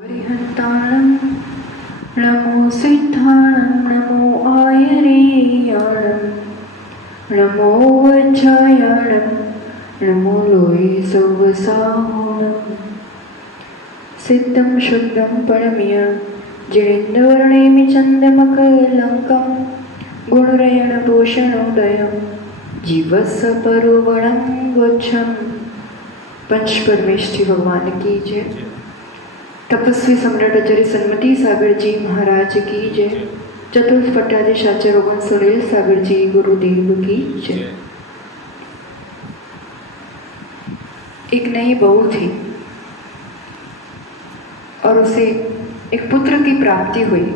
हरिहंताणं नमो सिद्धाणं नमो आयरीयाणं नमो वज्रायाणं नमो लोये सौवसाहुणं सिद्धं शुद्धं परमिय जिनेन्द्रवर्णेमि चन्दमकलङ्कं गुणरयणभूषणोदयं जीवस्य परोवणं गच्छं। पंच परमेष्ठी भगवान की जय। तपस्वी सम्राट आचार्य सन्मति सागर जी महाराज की जय। चतुर्थ पट्टाधीश आचार्य रोगन सुनील सागर जी गुरुदेव की जय। एक नई बहू थी और उसे एक पुत्र की प्राप्ति हुई।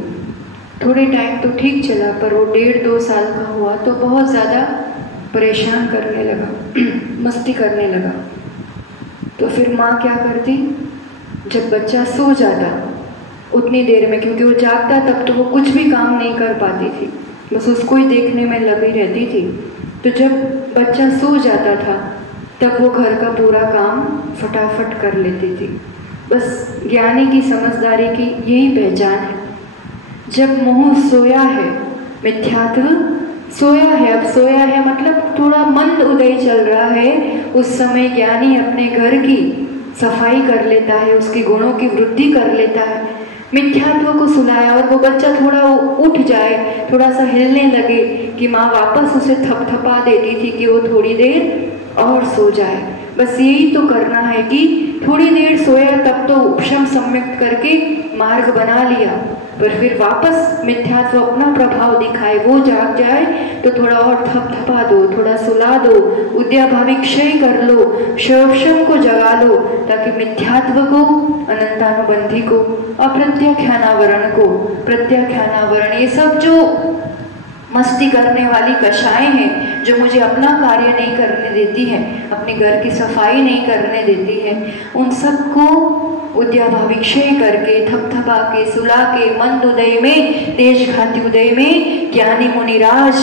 थोड़े टाइम तो ठीक चला, पर वो 1.5-2 साल का हुआ तो बहुत ज़्यादा परेशान करने लगा, मस्ती करने लगा। तो फिर माँ क्या करती, जब बच्चा सो जाता उतनी देर में, क्योंकि वो जागता तब तो वो कुछ भी काम नहीं कर पाती थी, बस उसको ही देखने में लगी रहती थी। तो जब बच्चा सो जाता था तब वो घर का पूरा काम फटाफट कर लेती थी। बस ज्ञानी की समझदारी की यही पहचान है। जब मोह सोया है, मिथ्यात्व सोया है, अब सोया है मतलब थोड़ा मंद उदय चल रहा है, उस समय ज्ञानी अपने घर की सफाई कर लेता है, उसके गुणों की वृद्धि कर लेता है। मिथ्यात्व को सुलाया और वो बच्चा थोड़ा उठ जाए, थोड़ा सा हिलने लगे कि माँ वापस उसे थपथपा देती थी कि वो थोड़ी देर और सो जाए। बस यही तो करना है कि थोड़ी देर सोया तब तो उपशम सम्यक करके मार्ग बना लिया, पर फिर वापस मिथ्यात्व अपना प्रभाव दिखाए, वो जाग जाए तो थोड़ा और थपथपा दो, थोड़ा सुला दो, उद्याभावी क्षय कर लो, शवशम को जगा लो, ताकि मिथ्यात्व को, अनंतानुबंधी को, अप्रत्याख्यानावरण को, प्रत्याख्यानावरण, ये सब जो मस्ती करने वाली कषाएं हैं जो मुझे अपना कार्य नहीं करने देती है, अपने घर की सफाई नहीं करने देती है, उन सबको उद्याभावी क्षय करके, थपथपा के, सुला के, मंद उदय में, तेज घाती उदय में ज्ञानी मुनिराज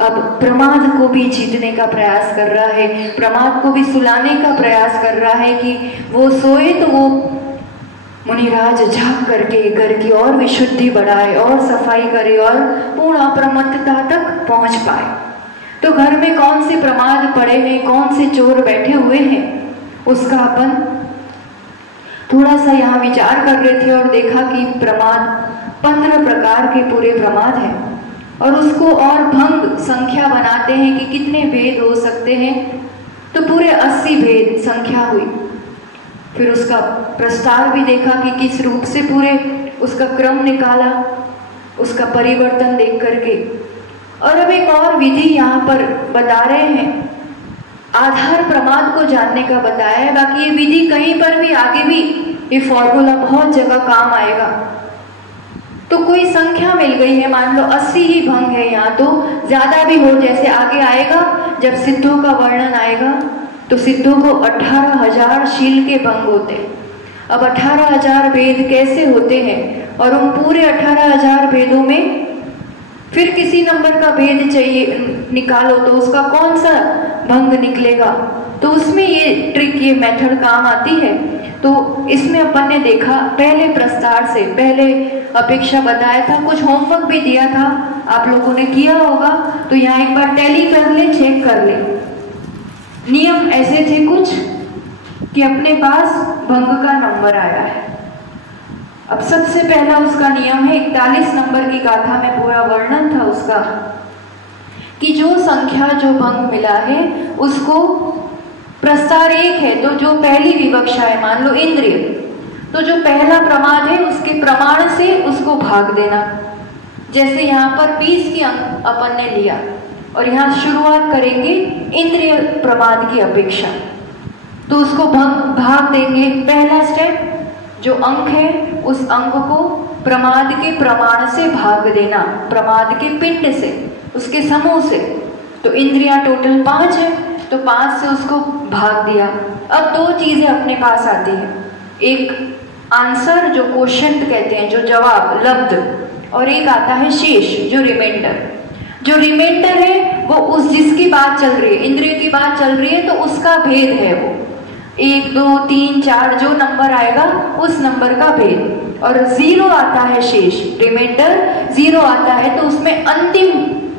अब प्रमाद को भी जीतने का प्रयास कर रहा है, प्रमाद को भी सुलाने का प्रयास कर रहा है कि वो सोए तो वो मुनिराज झाँक करके घर की और विशुद्धि बढ़ाए और सफाई करे और पूर्ण अप्रमत्तता तक पहुंच पाए। तो घर में कौन से प्रमाद पड़े हैं, कौन से चोर बैठे हुए हैं, उसका अपन थोड़ा सा यहाँ विचार कर रहे थे और देखा कि प्रमाद 15 प्रकार के पूरे प्रमाद हैं और उसको और भंग संख्या बनाते हैं कि कितने भेद हो सकते हैं, तो पूरे 80 भेद संख्या हुई। फिर उसका प्रस्ताव भी देखा कि किस रूप से पूरे उसका क्रम निकाला, उसका परिवर्तन देख करके। और अब एक और विधि यहाँ पर बता रहे हैं, आधार प्रमाद को जानने का बताया है, बाकी ये विधि कहीं पर भी आगे भी ये फॉर्मूला बहुत जगह काम आएगा। तो कोई संख्या मिल गई है, मान लो 80 ही भंग है, यहाँ तो ज्यादा भी हो, जैसे आगे आएगा जब सिद्धों का वर्णन आएगा तो सिद्धों को 18,000 शील के भंग होते हैं। अब 18,000 भेद कैसे होते हैं, और उन पूरे 18,000 भेदों में फिर किसी नंबर का भेद चाहिए निकालो तो उसका कौन सा भंग निकलेगा, तो उसमें ये ट्रिक, ये मेथड काम आती है। तो इसमें अपन ने देखा पहले प्रस्तार से, पहले अपेक्षा बताया था, कुछ होमवर्क भी दिया था, आप लोगों ने किया होगा, तो यहाँ एक बार टैली कर ले, चेक कर ले। नियम ऐसे थे कुछ कि अपने पास भंग का नंबर आया है। अब सबसे पहला उसका नियम है, 41 नंबर की गाथा में पूरा वर्णन था उसका, कि जो संख्या जो भंग मिला है उसको प्रस्तार 1 है तो जो पहली विवक्षा है, मान लो इंद्रिय, तो जो पहला प्रमाद है उसके प्रमाण से उसको भाग देना। जैसे यहाँ पर 20 की अंक अपन ने लिया और यहाँ शुरुआत करेंगे इंद्रिय प्रमाद की अपेक्षा, तो उसको भाग देंगे। पहला स्टेप, जो अंक है उस अंक को प्रमाद के प्रमाण से भाग देना, प्रमाद के पिंड से, उसके समूह से। तो इंद्रियां टोटल 5 है तो 5 से उसको भाग दिया। अब 2 चीजें अपने पास आती है, एक आंसर जो क्वोशंट कहते हैं, जो जवाब लब्ध, और एक आता है शेष जो रिमाइंडर। जो रिमाइंडर है वो उस जिसकी बात चल रही है, इंद्रिय की बात चल रही है, तो उसका भेद है वो। 1 2 3 4 जो नंबर आएगा उस नंबर का भेद, और 0 आता है शेष, रिमाइंडर 0 आता है तो उसमें अंतिम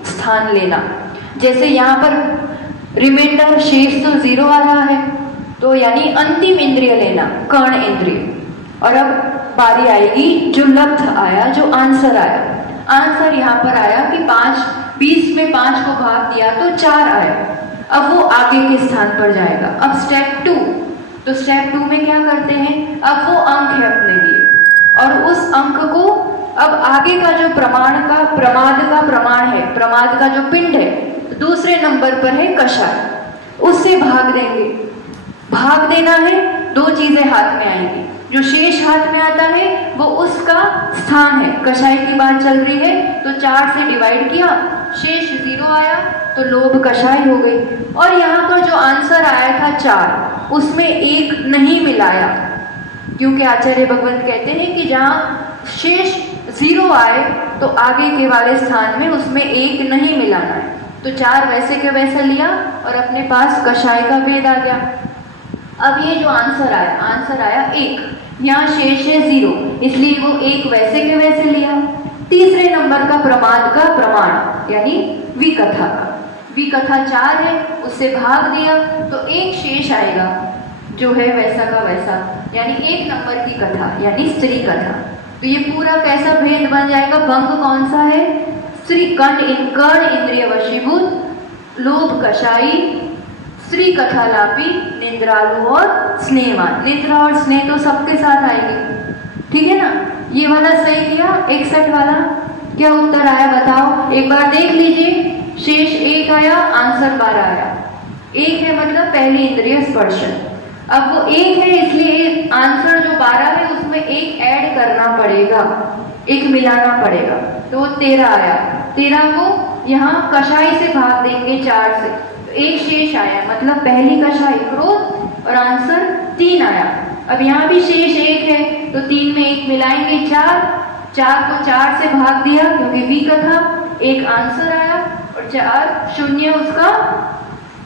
स्थान लेना। जैसे यहाँ पर रिमाइंडर शेष तो 0 आ रहा है, तो यानी अंतिम इंद्रिय लेना, कर्ण इंद्रिय। और अब बारी आएगी जो लब्ध आया, जो आंसर आया। आंसर यहाँ पर आया कि 20 में 5 को भाग दिया तो 4 आया। अब वो आगे के स्थान पर जाएगा। अब स्टेप 2, तो स्टेप 2 में क्या करते हैं, अब वो अंक है अपने लिए, और उस अंक को अब आगे का जो प्रमाद का प्रमाण है, प्रमाद का जो पिंड है, दूसरे नंबर पर है कषाय, उससे भाग देंगे। भाग देना है, 2 चीजें हाथ में आएंगी। जो शेष हाथ में आता है वो उसका स्थान है, कषाय की बात चल रही है तो 4 से डिवाइड किया, शेष 0 आया तो लोभ कषाय हो गई। और यहाँ पर जो आंसर आया था 4, उसमें 1 नहीं मिलाया, क्योंकि आचार्य भगवंत कहते हैं कि जहाँ शेष 0 आए तो आगे के वाले स्थान में उसमें 1 नहीं मिलाना है। तो 4 वैसे के वैसा लिया और अपने पास कषाय का भेद आ गया। अब ये जो आंसर आया 1, यहाँ शेष है 0, इसलिए वो 1 वैसे के वैसे लिया। तीसरे नंबर का प्रमाद का प्रमाण यानी विकथा का, विकथा 4 है, उससे भाग दिया तो 1 शेष आएगा जो है वैसा का वैसा, यानी 1 नंबर की कथा यानी स्त्री कथा। तो ये पूरा कैसा भेद बन जाएगा, भंग कौन सा है, स्त्री कर्ण इंद्रिय वशीभूत, लोभ कषाई, स्त्री कथालापी, निद्रालु और स्नेहवान। निद्रा और स्नेह तो सबके साथ आएगी, ठीक है ना। ये वाला सही किया, 61 वाला क्या उत्तर आया बताओ, एक बार देख लीजिए। शेष 1 आया, आंसर 12 आया। 1 है मतलब पहली इंद्रिय स्पर्श। अब वो 1 है इसलिए आंसर जो 12 है उसमें 1 ऐड करना पड़ेगा, 1 मिलाना पड़ेगा, तो 13 आया। 13 को यहाँ कषाय से भाग देंगे 4 से, तो 1 शेष आया, मतलब पहली कषाय क्रोध, और आंसर 3 आया। अब यहाँ भी शेष 1 है तो 3 में 1 मिलाएंगे 4, 4 को 4 से भाग दिया क्योंकि विकथा, 1 आंसर आया और 4 शून्य उसका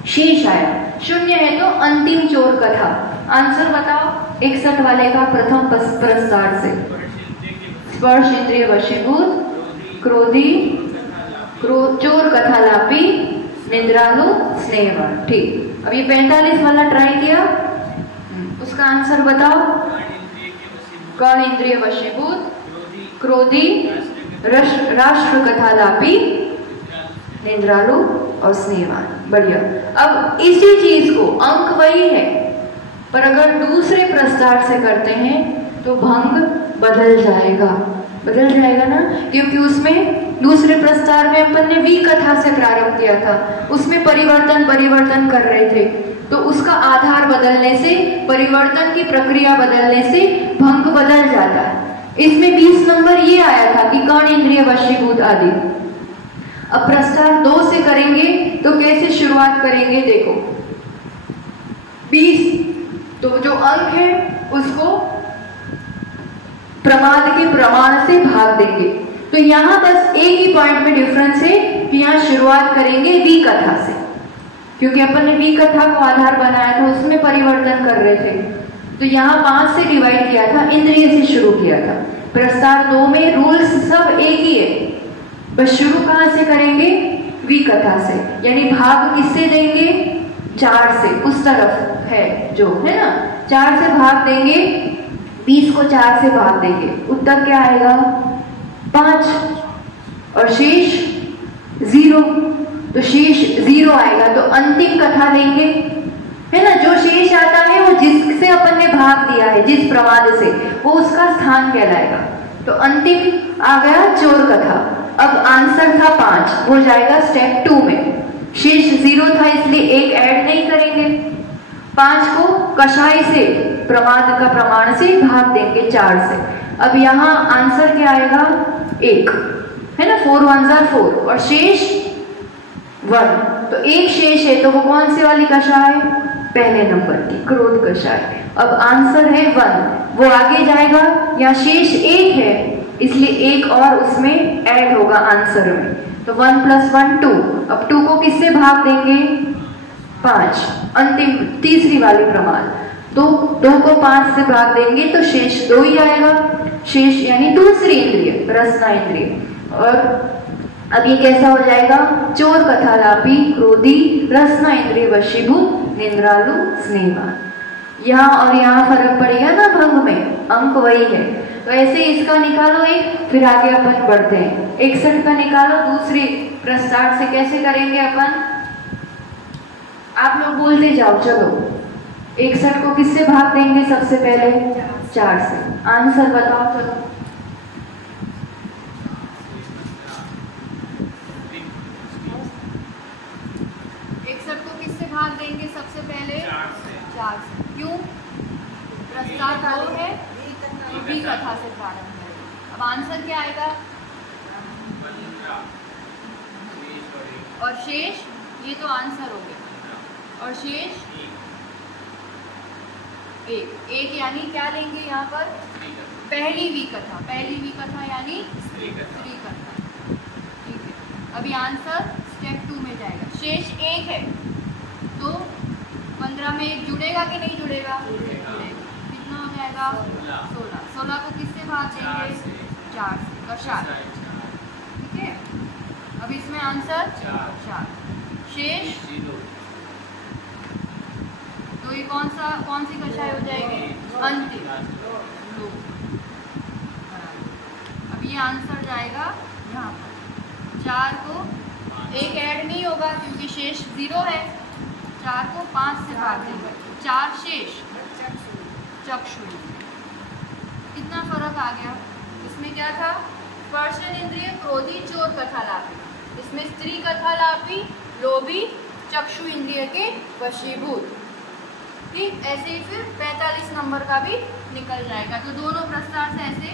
शेष आया। 0 है तो अंतिम चोर कथा। आंसर बताओ 61 वाले का प्रथम प्रस्तार से, स्पर्श इंद्रिय वशीभूत, क्रोधी, चोर कथालापी, निद्रालु, स्नेहवान। ठीक, अब ये 45 वाला ट्राई किया, उसका आंसर बताओ। कर्ण इंद्रिय वशीभूत, क्रोधी, राष्ट्र कथालापी, निद्रालु और स्नेहवान। बढ़िया। अब इसी चीज को, अंक वही है पर अगर दूसरे प्रस्तार से करते हैं तो भंग बदल जाएगा ना, क्योंकि उसमें दूसरे प्रस्तार में अपन ने विकथा से प्रारंभ किया था, उसमें परिवर्तन कर रहे थे, तो उसका आधार बदलने से, परिवर्तन की प्रक्रिया बदलने से भंग बदल जाता है। इसमें 20 नंबर ये आया था कि कर्ण इंद्रिय वशीभूत आदि। अब प्रस्तार 2 से करेंगे तो कैसे शुरुआत करेंगे देखो। 20 तो जो अंक है उसको प्रमाद के प्रमाण से भाग देंगे। तो यहाँ बस एक ही पॉइंट में डिफरेंस है कि यहाँ शुरुआत करेंगे विकथा से, क्योंकि अपन ने विकथा को आधार बनाया था, उसमें परिवर्तन कर रहे थे। तो यहाँ 5 से डिवाइड किया था, इंद्रिय से शुरू किया था। प्रस्तार 2 में रूल्स सब एक ही है, बस शुरू कहाँ से करेंगे, विकथा से, यानी भाग किससे देंगे, 4 से, उस तरफ है जो है ना, 4 से भाग देंगे, 20 को 4 से भाग देंगे, उत्तर क्या आएगा 5, और शेष 0, तो शेष 0 आएगा तो अंतिम कथा लेंगे, है ना। जो शेष आता है वो जिससे अपन ने भाग दिया है, जिस प्रवाद से, वो उसका स्थान कहलाएगा। तो अंतिम आ गया चोर कथा। अब आंसर था 5, वो जाएगा स्टेप 2 में। शेष 0 था इसलिए 1 ऐड नहीं करेंगे, 5 को कषाय से, प्रमाद का प्रमाण से भाग देंगे 4 से। अब यहाँ आंसर क्या आएगा 1, है ना, 4 1 4, और शेष 1, तो 1 शेष है, तो वो कौन सी वाली कषाय, पहले नंबर की क्रोध कषाय। अब आंसर है 1, वो आगे जाएगा, यहाँ शेष 1 है इसलिए 1 और उसमें ऐड होगा आंसर में, तो 1 + 1 2। अब 2 को किससे भाग देंगे 5, अंतिम तीसरी वाली प्रमाण। तो 2 को 5 से भाग देंगे तो शेष 2 ही आएगा। शेष यानी दूसरी इंद्रिय रसना इंद्रिय। और अब ये कैसा हो जाएगा? चोर कथालापी क्रोधी रसना इंद्रिय वशीभूत निंद्रालु स्नेहवान। यहाँ और यहाँ फर्क पड़ेगा ना भंग में, अंक वही है। तो ऐसे इसका निकालो एक, फिर आगे अपन बढ़ते हैं। 61 का निकालो दूसरी प्रस्ताव से। कैसे करेंगे अपन? आप लोग बोलते जाओ। चलो 61 को किससे भाग देंगे सबसे पहले? 4 से। आंसर बताओ चलो। भाग देंगे सबसे पहले 4 से। क्यों? प्रस्ताव 2 है, बी कथा से प्रारंभ है। अब आंसर क्या आएगा? और शेष, ये तो आंसर हो गया। और शेष 1 यानी क्या लेंगे यहाँ पर? पहली वी कथा। पहली वी कथा यानी स्त्री कथा। ठीक है, अभी आंसर स्टेप 2 में जाएगा। शेष 1 है तो 15 में 1 जुड़ेगा कि नहीं जुड़ेगा? कितना हो जाएगा? 16। 16 को किससे भाग देंगे? 4 से। कषाय। ठीक है, अब इसमें आंसर 4। शेष तो ये कौन सी कषाय हो जाएगी? अंतिम 2। अब ये आंसर जाएगा यहाँ पर। 4 को 1 ऐड नहीं होगा क्योंकि शेष 0 है। 4 को 5 से भाग देंगे। 4 शेष चक्षु। कितना फर्क आ गया? इसमें क्या था? स्पर्शन इंद्रिय क्रोधी चोर कथालापी, इसमें स्त्री कथालापी लोभी चक्षु इंद्रिय के वशीभूत। ठीक, ऐसे ही फिर 45 नंबर का भी निकल जाएगा। तो दोनों प्रस्ताव से ऐसे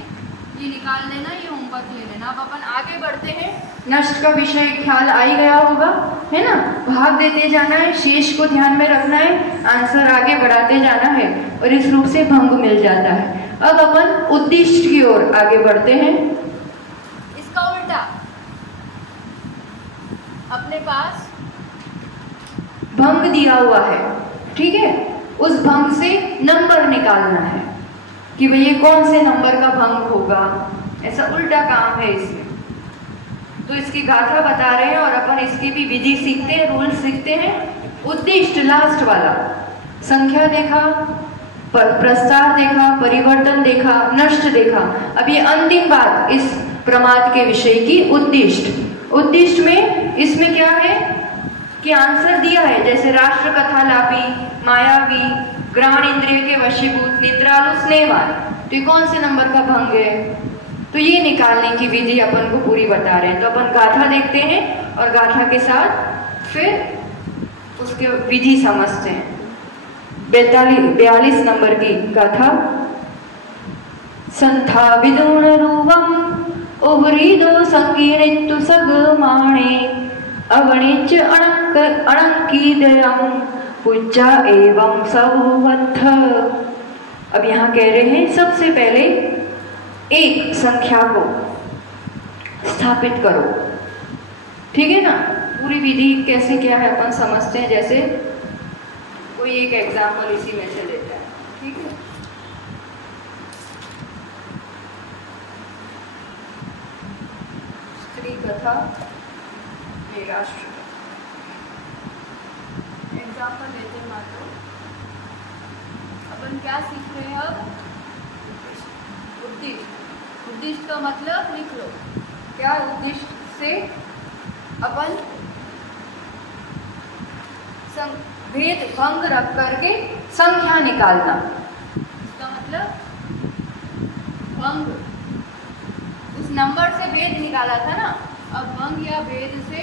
ये निकाल लेना, ये होमवर्क ले लेना। अब अपन आगे बढ़ते हैं। नष्ट का विषय ख्याल आ ही गया होगा, है ना? भाग देते जाना है, शेष को ध्यान में रखना है, आंसर आगे बढ़ाते जाना है और इस रूप से भंग मिल जाता है। अब अपन उद्दिष्ट की ओर आगे बढ़ते हैं। इसका उल्टा, अपने पास भंग दिया हुआ है, ठीक है? उस भंग से नंबर निकालना है कि भैया कौन से नंबर का भंग होगा। ऐसा उल्टा काम है इसमें। तो इसकी गाथा बता रहे हैं और अपन इसकी भी विधि सीखते हैं, रूल सीखते हैं। उद्दिष्ट लास्ट वाला, संख्या देखा, प्रस्ताव देखा, परिवर्तन देखा, नष्ट देखा। अब ये अंतिम बात इस प्रमाद के विषय की, उद्दिष्ट। उद्दिष्ट में इसमें क्या है कि आंसर दिया है, जैसे राष्ट्र कथालापी, मायावी, ग्रहण इंद्रिय के वशीभूत, निद्रालु, स्नेहवान। तो ये कौन से नंबर का भंग है? तो ये निकालने की विधि अपन को पूरी बता रहे हैं। तो अपन गाथा देखते हैं और गाथा के साथ फिर उसके विधि समझते हैं। 42 नंबर की गाथा। संथा विदुण रूपम उभरीदो संगीनितु सगमाणे अवणिच अणंकीदयं पूज्या एवं सभुवत्थ। अब यहाँ कह रहे हैं सबसे पहले एक संख्या को स्थापित करो, ठीक है ना? पूरी विधि कैसे क्या है अपन समझते हैं। जैसे कोई एक एग्जाम्पल इसी में से लेता है, ठीक है? स्त्री कथा, ये राष्ट्र एग्जाम्पल लेते हैं मात्र। अपन क्या सीख रहे हैं अब? उद्दिष्ट। उद्दिष्ट का मतलब लिख लो। क्या उद्दिष्ट से अपन भेद भंग रख करके संख्या निकालना। इसका मतलब भंग, उस नंबर से भेद निकाला था ना, अब भंग या भेद से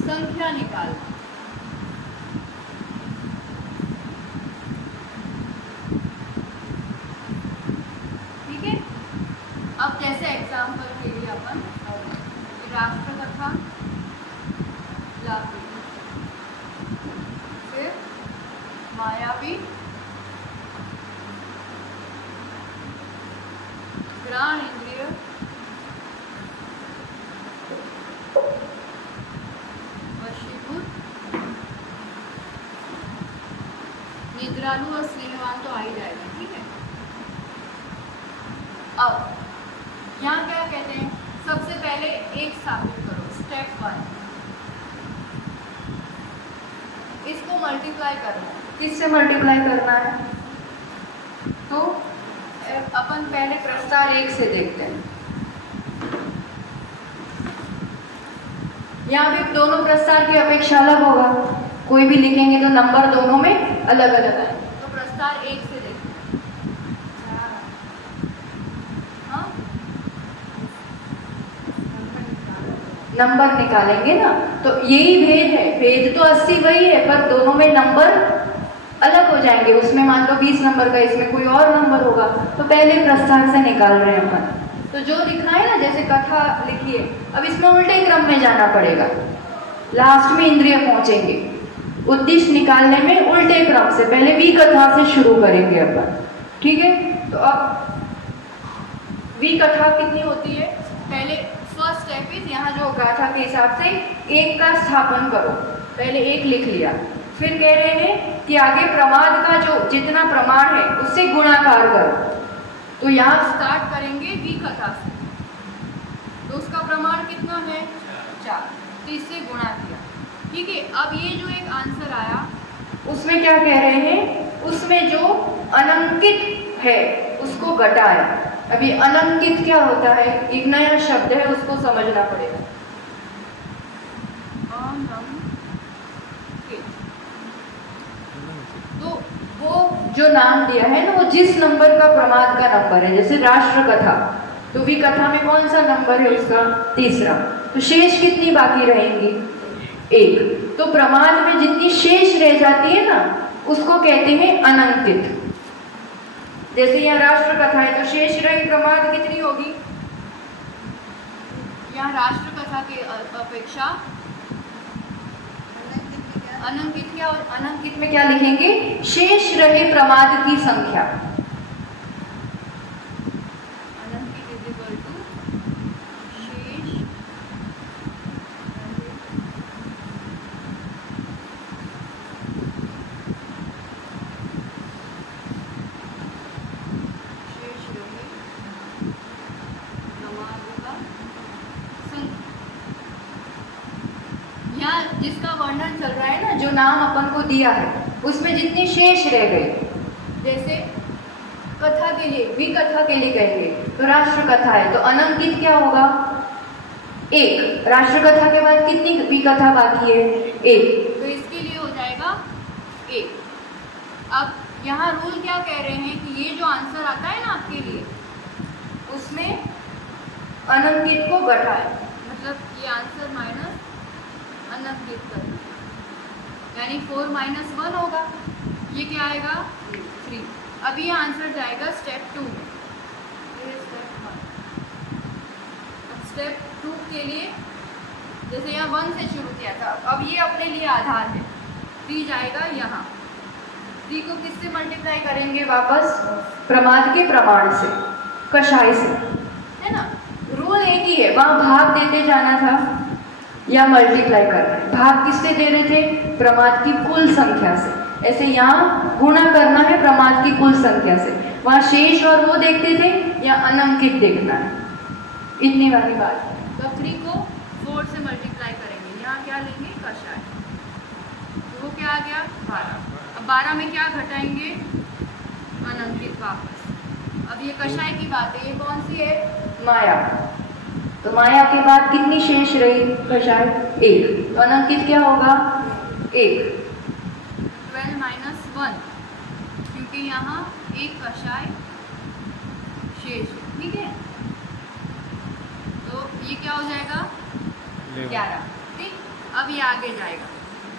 संख्या निकालना। ठीक है, अब जैसे एग्जाम्पल के लिए अपन राष्ट्र कथा लापी, फिर मायावी, ग्रहण इंद्रिय, वशीभूत, अब यहाँ क्या कहते हैं, सबसे पहले एक स्थापित करो, स्टेप 1, इसको मल्टीप्लाई करना है। किससे मल्टीप्लाई करना है? तो अपन पहले प्रस्तार 1 से देखते हैं। यहाँ भी दोनों प्रस्तार की अपेक्षा अलग होगा, कोई भी लिखेंगे तो नंबर दोनों में अलग अलग आए। तो प्रस्तार 1 से देखते हैं। हाँ, नंबर निकालेंगे ना, तो यही भेद है। भेद तो 80 वही है, पर दोनों में नंबर अलग हो जाएंगे। उसमें मान लो 20 नंबर का, इसमें कोई और नंबर होगा। तो पहले प्रस्तार से निकाल रहे हैं अपन। तो जो लिखा है ना, जैसे कथा लिखी है, अब इसमें उल्टे क्रम में जाना पड़ेगा, लास्ट में इंद्रिय पहुंचेंगे। उद्देश्य निकालने में उल्टे क्रम से, पहले वी कथा से शुरू करेंगे अपन, ठीक है। तो अब वी कथा कितनी होती है? पहले फर्स्ट स्टेप इज, यहाँ जो गाथा के हिसाब से 1 का स्थापन करो। पहले 1 लिख लिया, फिर कह रहे हैं कि आगे प्रमाद का जो जितना प्रमाण है उससे गुणाकार करो। तो यहाँ स्टार्ट करेंगे वी कथा से, तो उसका प्रमाण कितना है? 4, तो इससे गुणा किया, ठीक है। अब ये जो एक आंसर आया, उसमें क्या कह रहे हैं? उसमें जो अनंकित है उसको घटाया। अभी अनंकित क्या होता है? एक नया शब्द है, उसको समझना पड़ेगा। तो वो जो नाम दिया है ना, वो जिस नंबर का प्रमाद का नंबर है, जैसे राष्ट्र कथा, तो वी कथा में कौन सा नंबर है उसका? 3रा। तो शेष कितनी बाकी रहेंगी? 1। तो प्रमाद में जितनी शेष रह जाती है ना, उसको कहते हैं अनंकित। जैसे यहाँ राष्ट्र कथा है, तो शेष रही प्रमाद कितनी होगी? यहाँ राष्ट्र कथा के अपेक्षा अनंकित क्या? अनंकित में क्या लिखेंगे? शेष रहे प्रमाद की संख्या। अनंकित इज इक्वल टू शेष रहे प्रमाद का संख्या। यहाँ जिसका वर्णन चल रहा है ना, जो नाम अपन को दिया है, उसमें जितनी शेष रह गई, जैसे कथा के लिए, वी कथा के लिए कहेंगे तो राष्ट्र कथा है, तो अनंकित क्या होगा? 1। राष्ट्र कथा के बाद कितनी वी कथा बाकी है? 1, तो इसके लिए हो जाएगा 1। अब यहाँ रूल क्या कह रहे हैं कि ये जो आंसर आता है ना आपके लिए, उसमें अनंकित को घटाए, मतलब ये आंसर माइनस अनंकित करना, यानी 4 - 1 होगा। ये क्या आएगा? 3। अब ये आंसर जाएगा स्टेप 2 में, ये स्टेप 1। अब स्टेप 2 के लिए, जैसे यहाँ 1 से शुरू किया था, अब ये अपने लिए आधार है। 3 जाएगा यहाँ, 3 को किससे मल्टीप्लाई करेंगे? वापस प्रमाद के प्रमाण से, कषाय से, है ना। रूल एक ही है, वहाँ भाग देते जाना था या मल्टीप्लाई करना है। भाग किससे दे रहे थे? प्रमाद की कुल संख्या से। ऐसे यहाँ गुणा करना है प्रमाद की कुल संख्या से। वहाँ शेष और वो देखते थे, या अनंकित देखना है, इतनी वाली बात। तो 3 को 4 से मल्टीप्लाई करेंगे, यहाँ क्या लेंगे? कषाय, तो वो क्या आ गया? 12। अब 12 में क्या घटाएंगे? अनंकित वापस। अब ये कषाय की बात है, ये कौन सी है? माया। तो माया के बाद कितनी शेष रही? कषाय 1, तो अनंकित क्या होगा? 1। 12 - 1, क्योंकि यहाँ एक कषाय शेष है, ठीक है। तो ये क्या हो जाएगा? 11, ठीक। अब ये आगे जाएगा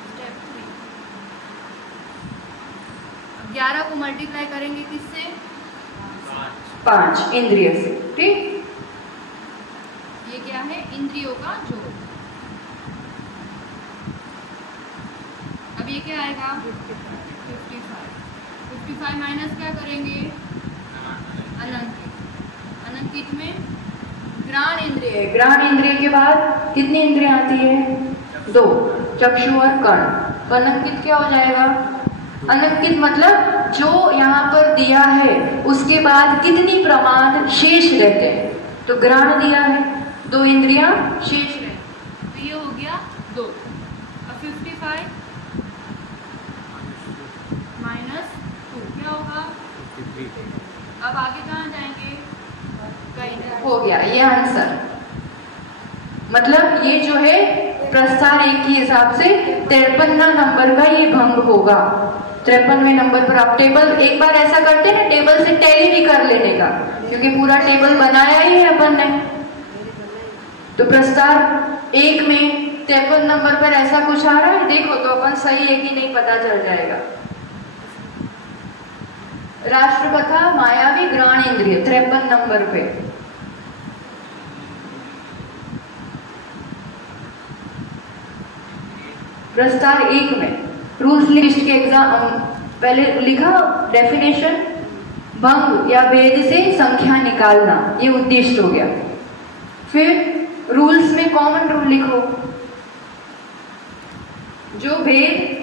स्टेप 3। अब 11 को मल्टीप्लाई करेंगे किससे? 5 इंद्रिय से, ठीक। ये क्या है? इंद्रियों का जोड़। अब ये क्या आएगा? 55 माइनस क्या करेंगे? अनंकित। अनंकित में ग्राण इंद्रिय, ग्राण इंद्रिय के बाद कितनी इंद्रियां आती है? 2, चक्षु और कर्ण। तो अनंकित क्या हो जाएगा? अनंकित मतलब जो यहाँ पर दिया है उसके बाद कितनी प्रमाद शेष रहते हैं। तो ग्रहण दिया है, 2 इंद्रियां शेष रहे, तो ये हो गया 2। अब 55 माइनस 2 क्या होगा? अब आगे कहाँ जाएंगे? कहीं नहीं। हो गया ये आंसर। मतलब ये जो है प्रस्तार 1 के हिसाब से 53 नंबर का ये भंग होगा। 53वें नंबर पर आप टेबल एक बार ऐसा करते हैं ना, टेबल से टैली भी कर लेने का, क्योंकि पूरा टेबल बनाया ही है अपन ने। तो प्रस्तार 1 में 53 नंबर पर ऐसा कुछ आ रहा है, देखो तो अपन सही है कि नहीं पता चल जाएगा। राष्ट्रकथा मायावी ग्रहण इंद्रिय 53 नंबर पे। प्रस्तार 1 में रूल्स लिस्ट के एग्जाम पहले लिखा डेफिनेशन, भंग या भेद से संख्या निकालना, ये उद्देश्य हो गया। फिर रूल्स में कॉमन रूल लिखो, जो भेद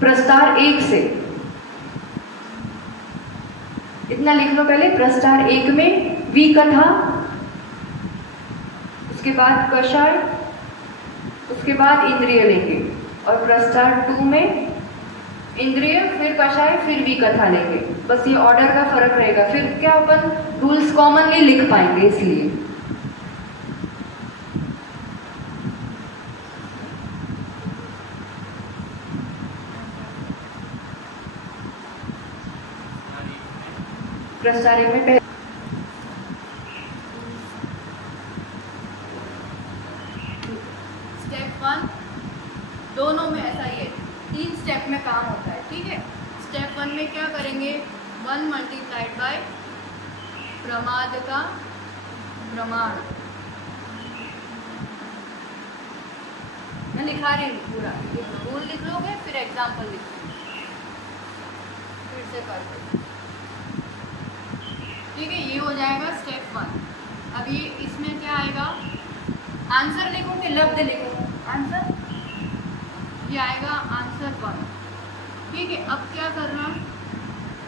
प्रस्तार 1 से इतना लिख लो पहले। प्रस्तार 1 में विकथा, उसके बाद कषाय, उसके बाद इंद्रिय लेंगे। और प्रस्तार 2 में इंद्रिय, फिर कषाय, फिर विकथा लेंगे। बस ये ऑर्डर का फर्क रहेगा। फिर क्या अपन रूल्स कॉमनली लिख पाएंगे, इसलिए प्रस्तार 1 में स्टेप 1 दोनों में ऐसा ही है, 3 स्टेप में काम होता है, ठीक है। स्टेप 1 में क्या करेंगे? 1 मल्टीप्लाइड बाय प्रमाद का प्रमाण। मैं लिखा रही हूँ पूरा, रूल लिख लोगे फिर एग्जाम्पल लिख लोगे, फिर से कर दो, ठीक है। ये हो जाएगा स्टेप 1। अब ये इसमें क्या आएगा? आंसर लिखो कि लब्ध लिखो? आंसर, ये आएगा आंसर 1, ठीक है। अब क्या करना?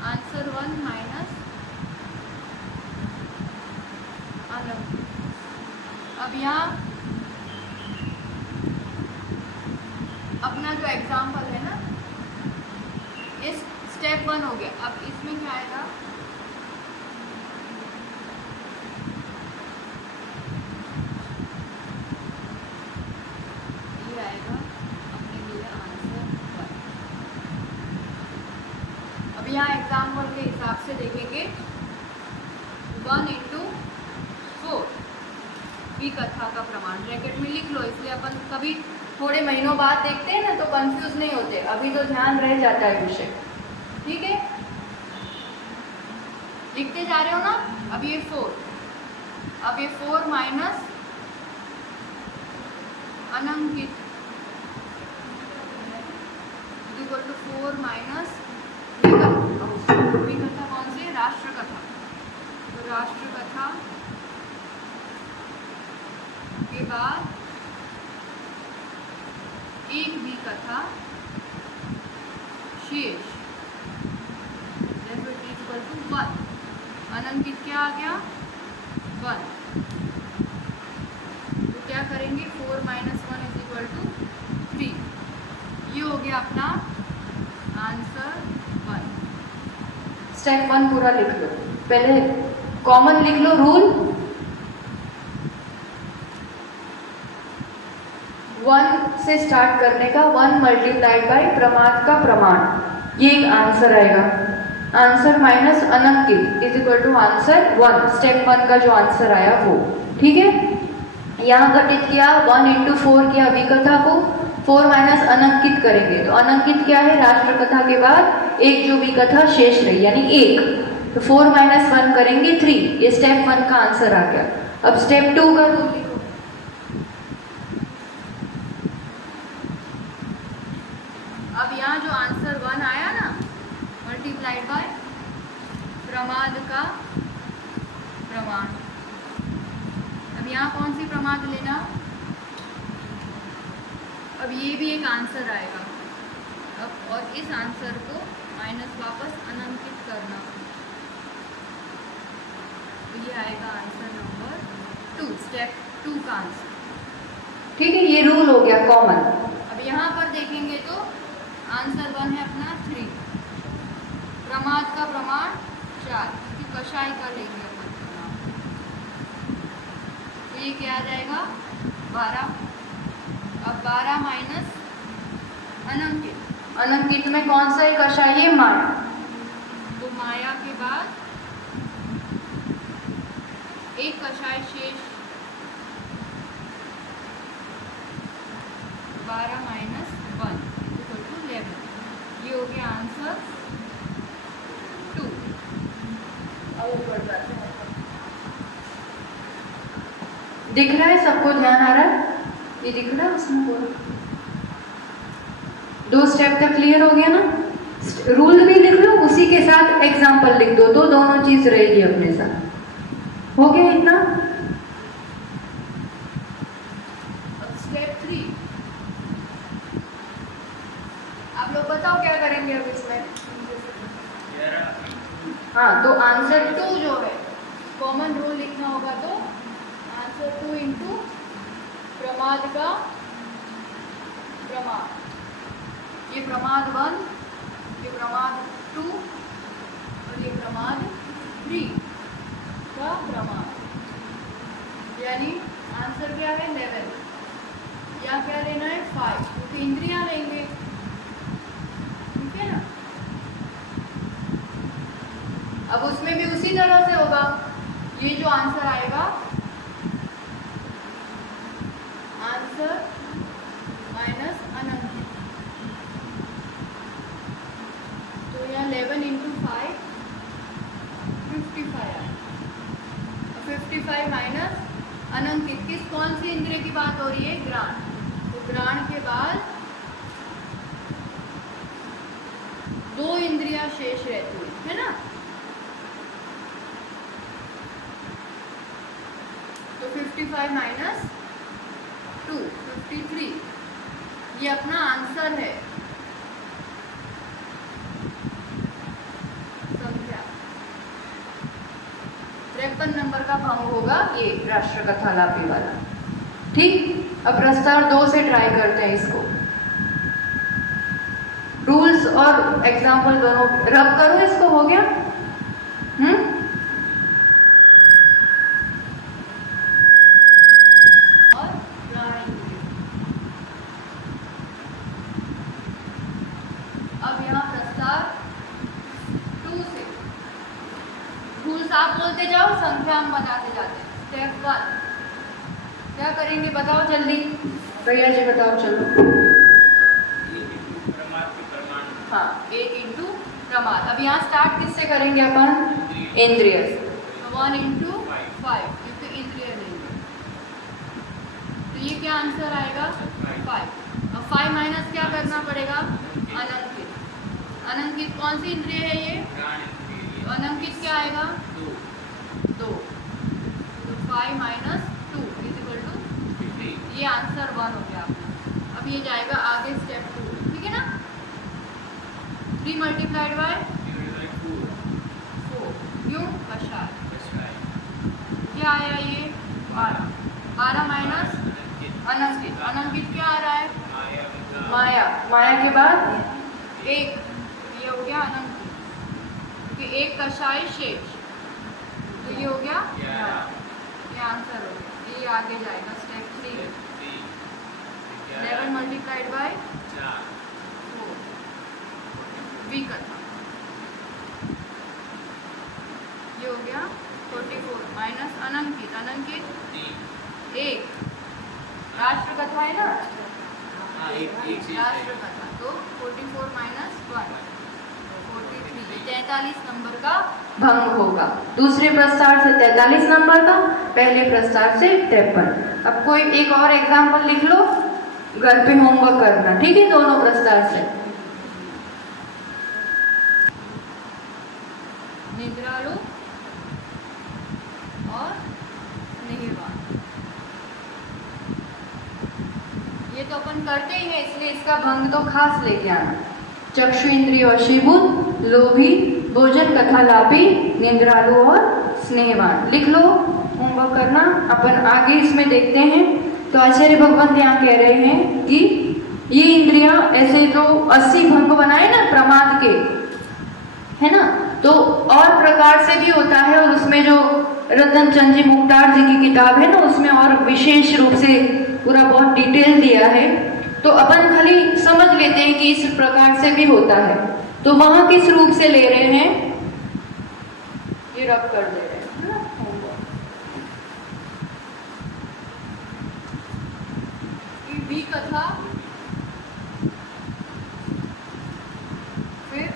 आंसर 1 माइनस अनंत। अब यहाँ अपना जो एग्जाम्पल है ना, इस स्टेप 1 हो गया। अब इसमें क्या आएगा? ये आएगा अपने लिए आंसर 1। अब यहाँ एग्जाम्पल के हिसाब से देखेंगे 1 × 4 विकथा का प्रमाण ब्रैकेट में लिख लो, इसलिए अपन कभी थोड़े महीनों बाद देखते हैं ना तो कंफ्यूज नहीं होते, अभी तो ध्यान रह जाता है विषय, ठीक है। लिखते जा रहे हो ना? अब ये 4, अब ये 4 माइनस अनंकित इक्वल टू 4 माइनस विकथा कौन सी? राष्ट्रकथा। तो राष्ट्रकथा के बाद एक विकथा शेष इक्वल टू 1। अनंकित क्या आ गया? 1। तो क्या करेंगे? 4 माइनस 1 इज इक्वल टू 3। ये हो गया अपना आंसर 1। स्टेप 1 पूरा लिख लो, पहले कॉमन लिख लो रूल। 1 से स्टार्ट करने का, 1 मल्टीप्लाइड बाय प्रमाद का प्रमाण, ये एक आंसर आएगा। आंसर माइनस अनंकित is equal to answer 1। Step 1 का जो आंसर आया वो, ठीक है। यहाँ घटित किया, 1 × 4 किया विकथा को, 4 माइनस अनंकित करेंगे। तो अनंकित क्या है? राष्ट्रकथा के बाद एक जो विकथा शेष रही, यानी 1। तो 4 माइनस 1 करेंगे 3। ये स्टेप 1 का आंसर आ गया। अब स्टेप 2 का रूल लिखो। आंसर 1 आया ना, मल्टीप्लाइड बाय प्रमाद का प्रमाण। अब यहाँ कौन सी प्रमाद लेना, अब ये भी एक आंसर आएगा। अब और इस आंसर को माइनस वापस अनंकित करना, तो ये आएगा आंसर नंबर 2, स्टेप 2 का आंसर। ठीक है, ये रूल हो गया कॉमन। अब यहाँ पर देखेंगे तो आंसर 1 है अपना 3, प्रमाद का प्रमाण 4, क्योंकि कषाय का लेंगे अपन प्रमाण, तो ये क्या आ जाएगा 12। अब 12 माइनस अनंकित, अनंकित में कौन सा एक कषाय है, माया, तो माया के बाद एक कषाय शेष, 12 माइनस 1 इक्वल टू 11, ये हो गया आंसर 2। अब ऊपर जाते हैं, दिख रहा है सबको, ध्यान आ रहा है, ये दिख रहा है उसमें पूरा। 2 स्टेप तक क्लियर हो गया ना। रूल भी लिख लो, उसी के साथ एग्जाम्पल लिख दो, तो दोनों चीज रहेगी अपने साथ। हो गया इतना। अब स्टेप 3, आप लोग बताओ क्या करेंगे अब इसमें। हाँ, तो आंसर 2 जो है कॉमन रूल लिखना होगा, तो आंसर 2 इंटू प्रमाद का प्रमाण, ये प्रमाद 1, ये प्रमाद 2 और ये प्रमाद 3 का प्रमाण, यानी आंसर क्या है 11, या क्या लेना है 5, क्योंकि इंद्रियां लेंगे, ठीक है ना। अब उसमें भी उसी तरह से होगा, ये जो आंसर आएगा, आंसर माइनस अनंकित, तो यहाँ 11 इंटू 5 55 आए, 55 माइनस अनंकित, किस कौन सी इंद्रिय की बात हो रही है, घ्राण, तो घ्राण के बाद 2 इंद्रियां शेष रहती है ना, तो 55 माइनस 2 53, ये अपना आंसर है। संख्या 53 नंबर का भंग होगा, ये राष्ट्रकथा लापी वाला। ठीक, अब प्रस्ताव 2 से ट्राई करते हैं इसको। रूल्स और एग्जाम्पल दोनों रब करो, इसको हो गया। और अब यहाँ प्रस्ताव 2 से रूल्स आप बोलते जाओ, संख्या हम बनाते जाते हैं। स्टेप 1 क्या करेंगे बताओ जल्दी, भैया जी बताओ, चलो। हाँ, 1 इंटू प्रमाद। अब यहाँ स्टार्ट किससे करेंगे अपन, इंद्रिय से, 1 इंटू 5, क्योंकि इंद्रिय लेंगे, तो ये क्या आंसर आएगा 5। अब 5 माइनस क्या करना पड़ेगा, अनंकित, अनंकित कौन सी इंद्रिय है ये, तो अनंकित क्या आएगा 2, तो 5 माइनस 2 इक्वल टू, ये आंसर 1 हो गया अपना। अब ये जाएगा आगे स्टेप 2, ठीक है ना। 3 मल्टीप्लाइड बाय 4, क्यों, कषाय, क्या आया ये 12, 12 माइनस अनंकित, अनंकित क्या आ रहा है, माया, माया के बाद 1, ये हो गया अनंकित, क्योंकि 1 कषाय शेष, तो ये हो गया, ये आंसर हो गया। ये आगे जाएगा स्टेप 3, 11 मल्टीप्लाइड बाय 4 विकथा, ये हो गया 44 माइनस अनंकित, अनंकित 1, राष्ट्रकथा है ना, राष्ट्रकथा, तो 44 माइनस 1 43, 43 नंबर का भंग होगा। दूसरे प्रस्ताव से 43 नंबर का, पहले प्रस्ताव से 53। अब कोई एक और एग्जाम्पल लिख लो, घर पे होमवर्क करना, ठीक है, दोनों प्रस्ताव से। करते ही हैं, इसलिए इसका भंग तो खास लेके आना। चक्षु इंद्रिय वशीभूत, लोभी, भोजन कथा लाभी, निद्रालु और स्नेहवान। लिख लो, होमवर्क करना। अपन आगे इसमें देखते हैं। तो आचार्य भगवंत यहाँ कह रहे हैं कि ये इंद्रियां ऐसे तो 80 भंग बनाए ना प्रमाद के, है ना, तो और प्रकार से भी होता है। और उसमें जो रतन चंद जी मुख्तार जी की किताब है ना, उसमें और विशेष रूप से पूरा बहुत डिटेल दिया है। तो अपन खाली समझ लेते हैं कि इस प्रकार से भी होता है। तो वहां किस रूप से ले रहे हैं, ये रब कर दे रहे हैं ना। भी कथा, फिर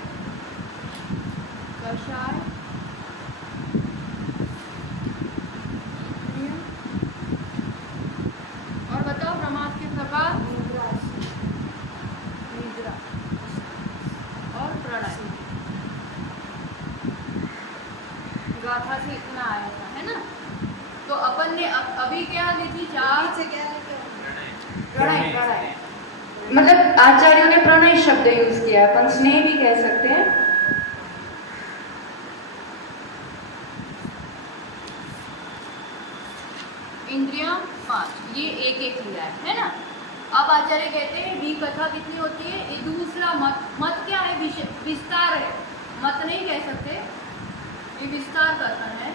कषाय, और बताओ प्रमाद के प्रकार, निद्रा और प्रणय। गाथा से इतना आया था, है ना। तो अपन ने अभी क्या ली थी, 4 से क्या प्रणय। प्रणय मतलब आचार्यों ने प्रणय शब्द यूज किया, अपन स्नेह भी कह सकते हैं। इंद्रियां 5, ये एक एक लिया है ना। अब आचार्य कहते हैं भी कथा कितनी होती है, ये दूसरा मत। मत क्या है, विस्तार है, मत नहीं कह सकते, ये विस्तार कथन है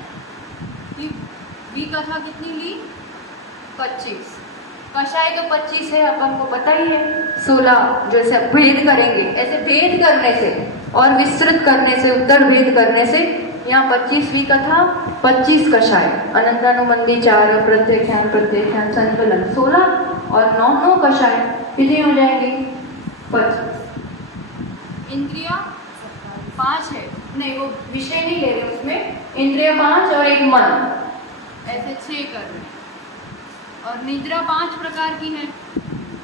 कि भी कथा कितनी ली, 25। कषाय का 25 है, अपन को पता ही है। 16 जैसे भेद करेंगे, ऐसे भेद करने से और विस्तृत करने से, उत्तर भेद करने से, यहाँ 25वीं कथा, 25 कषाय, अनंतानुबंधी 4, प्रत्याख्यान प्रत्याख्यान संकलन 16 और 9 कषाय, कितनी हो जाएंगी, 25। इंद्रिया 5 है, नहीं वो विषय नहीं ले रहे उसमें, इंद्रिय 5 और एक मन, ऐसे 6 करने। और निद्रा 5 प्रकार की है,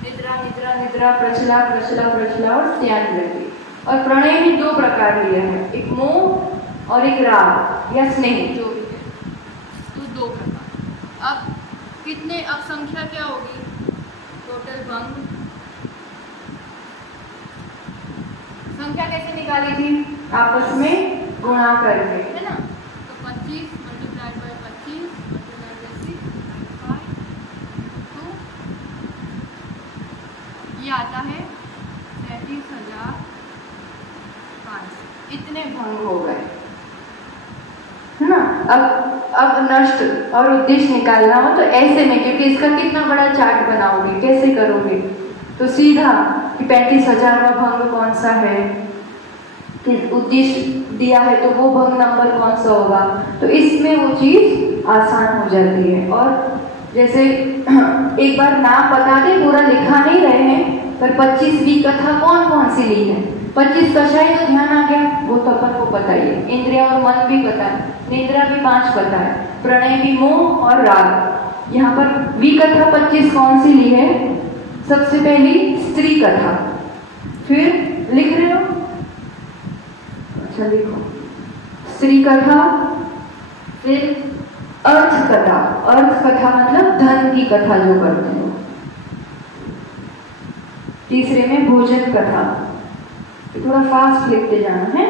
निद्रा निद्रा निद्रा, प्रचला प्रचला प्रचला और स्यान लगी। और प्रणय भी 2 प्रकार लिया है, एक मोह और एक राग या स्नेह, जो भी है, तो 2 प्रकार। अब कितने, अब संख्या क्या होगी, टोटल भंग संख्या कैसे निकाली थी, आपस में गुणा करके, है ना। तो 25 मल्टीप्लाइड बाय 25 मल्टीप्लाइड बाय 6 5 2, ये आता है 37,500। इतने भंग हो गए, है ना। अब नष्ट और उद्देश्य निकालना हो तो ऐसे में, क्योंकि इसका कितना बड़ा चार्ट बनाओगे, कैसे करोगे, तो सीधा कि 35,000 का भंग कौन सा है, उद्देश्य दिया है तो वो भंग नंबर कौन सा होगा, तो इसमें वो चीज आसान हो जाती है। और जैसे एक बार नाम बता दे, पूरा लिखा नहीं रहे हैं, पर 25वीं कथा कौन कौन सी ली है, 25 कषाय तो ध्यान आ गया, वो तो अपन को पता ही है। इंद्रिया और मन भी पता है, निद्रा भी 5 पता है, प्रणय भी मोह और राग। यहाँ पर वी कथा 25 कौन सी ली है, सबसे पहली स्त्री कथा, फिर लिख रहे हो, अच्छा लिखो, स्त्री कथा, फिर अर्थ कथा। अर्थ कथा मतलब धन की कथा जो करते हो। तीसरे में भोजन कथा, थोड़ा फास्ट लिखते जाना है।